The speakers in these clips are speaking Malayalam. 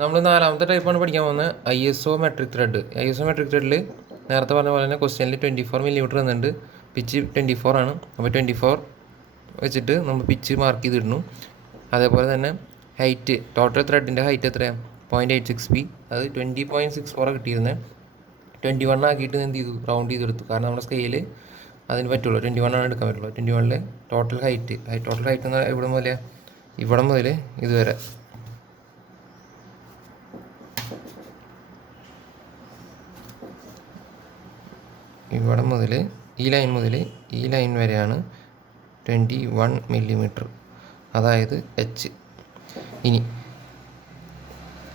നമ്മൾ നാലാമത്തെ ടൈപ്പാണ് പഠിക്കാൻ പോകുന്നത് ISO metric thread. ISO metric ത്രെഡിൽ നേരത്തെ പറഞ്ഞ പോലെ തന്നെ ക്വസ്റ്റ്യനിൽ 24 മില്ലിമീറ്റർ വന്നിട്ടുണ്ട്. പിച്ച് 24 ആണ്. അപ്പോൾ 24 വെച്ചിട്ട് നമ്മൾ പിച്ച് മാർക്ക് ചെയ്തിടുന്നു. അതേപോലെ തന്നെ ഹൈറ്റ്, ടോട്ടൽ ത്രെഡിൻ്റെ ഹൈറ്റ് എത്രയാണ്? 0.86 p. അത് 20.64 കിട്ടിയിരുന്നത് 21 ആക്കിയിട്ട് എന്ത് ചെയ്തു? റൗണ്ട് ചെയ്തെടുത്തു. കാരണം നമ്മുടെ സ്കെയിൽ അതിന് പറ്റുള്ളൂ, 21 ആണ് എടുക്കാൻ പറ്റുള്ളൂ. 21 ടോട്ടൽ ഹൈറ്റ് എന്ന് ഇവിടെ മുതൽ ഇതുവരെ ഇവിടെ മുതൽ ഈ ലൈൻ വരെയാണ് 21 മില്ലിമീറ്റർ, അതായത് H. ഇനി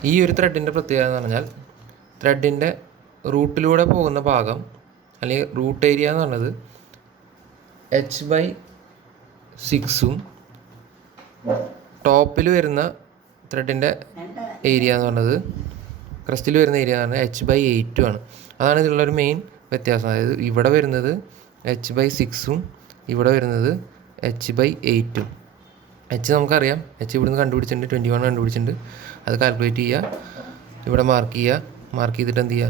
ഈ ഒരു ത്രെഡിൻ്റെ പ്രത്യേകത എന്ന് പറഞ്ഞാൽ ത്രെഡിൻ്റെ റൂട്ടിലൂടെ പോകുന്ന ഭാഗം അല്ലെങ്കിൽ റൂട്ട് ഏരിയ എന്ന് പറഞ്ഞത് H/6 ടോപ്പിൽ വരുന്ന ത്രെഡിൻ്റെ ഏരിയ എന്ന് പറഞ്ഞത്, ക്രസ്റ്റിൽ വരുന്ന ഏരിയ എന്ന് പറഞ്ഞാൽ H/8 ആണ്. അതാണ് ഇതിലുള്ളൊരു മെയിൻ വ്യത്യാസം. അതായത് ഇവിടെ വരുന്നത് H/6 ഇവിടെ വരുന്നത് H/8. H നമുക്കറിയാം, H ഇവിടുന്ന് കണ്ടുപിടിച്ചിട്ടുണ്ട്, 21 കണ്ടുപിടിച്ചിട്ടുണ്ട്. അത് കാൽക്കുലേറ്റ് ചെയ്യുക, ഇവിടെ മാർക്ക് ചെയ്തിട്ട് എന്ത് ചെയ്യുക?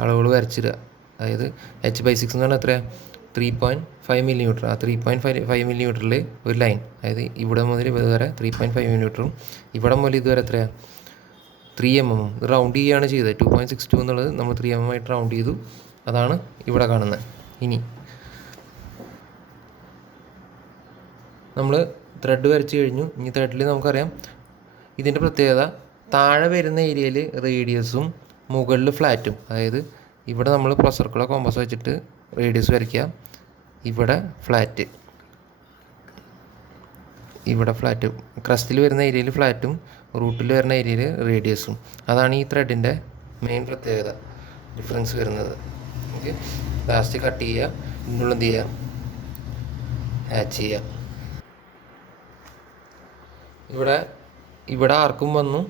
അളവുകൾ വരച്ചിടുക. അതായത് H/6 എന്ന് പറഞ്ഞാൽ എത്രയാണ്? 3.5 മില്ലിമീറ്റർ. ആ 3.5 മില്ലിമീറ്ററിൽ ഒരു ലൈൻ, അതായത് ഇവിടെ മുതൽ ഇതുവരെ 3.5 മില്ലിമീറ്ററും ഇവിടെ മുതൽ ഇതുവരെ എത്രയാണ്? 3 mm. ഇത് റൗണ്ട് ചെയ്യുകയാണ് ചെയ്തത്. 2.62 എന്നുള്ളത് നമ്മൾ 3 mm ആയിട്ട് റൗണ്ട് ചെയ്തു. അതാണ് ഇവിടെ കാണുന്നത്. ഇനി നമ്മൾ ത്രെഡ് വരച്ച് കഴിഞ്ഞു. ഇനി ത്രെഡിൽ നമുക്കറിയാം ഇതിൻ്റെ പ്രത്യേകത, താഴെ വരുന്ന ഏരിയയിൽ റേഡിയസും മുകളിൽ ഫ്ലാറ്റും. അതായത് ഇവിടെ നമ്മൾ സർക്കുലർ കോമ്പസ് വെച്ചിട്ട് റേഡിയസ് വരയ്ക്കുക, ഇവിടെ ഫ്ലാറ്റ്, ക്രസ്റ്റിൽ വരുന്ന ഏരിയയിൽ ഫ്ലാറ്റും റൂട്ടിൽ വരുന്ന ഏരിയയിൽ റേഡിയസും. അതാണ് ഈ ത്രെഡിൻ്റെ മെയിൻ പ്രത്യേകത, ഡിഫറൻസ് വരുന്നത്. ഓക്കെ, ലാസ്റ്റ് കട്ട് ചെയ്യുക, ഇന്നുള്ളിൽ എന്ത് ചെയ്യുക? ഹാച്ച് ചെയ്യുക. ഇവിടെ ആർക്കും വന്നു,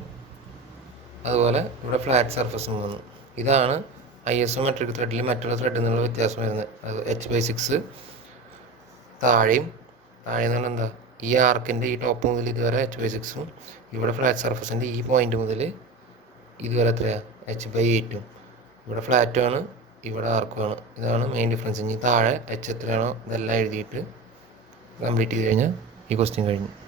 അതുപോലെ ഇവിടെ ഫ്ലാറ്റ് സർഫസും വന്നു. ഇതാണ് ISO മെട്രിക് ത്രെഡിൽ മറ്റുള്ള ത്രെഡിൽ നിന്നുള്ള വ്യത്യാസം വരുന്നത്. അത് H/6 താഴെന്ന് പറഞ്ഞാൽ എന്താ? ഈ ആർക്കിൻ്റെ ഈ ടോപ്പ് മുതൽ ഇതുവരെ H/6ഉം ഇവിടെ ഫ്ലാറ്റ് സർഫസിൻ്റെ ഈ പോയിന്റ് മുതൽ ഇതുവരെ എത്രയാണ്? H/8. ഇവിടെ ഫ്ലാറ്റുമാണ്, ഇവിടെ ആർക്കുമാണ്. ഇതാണ് മെയിൻ ഡിഫറൻസ്. ഇനി താഴെ H എത്രയാണോ ഇതെല്ലാം എഴുതിയിട്ട് കംപ്ലീറ്റ് ചെയ്ത് കഴിഞ്ഞാൽ ഈ ക്വസ്റ്റ്യൻ കഴിഞ്ഞു.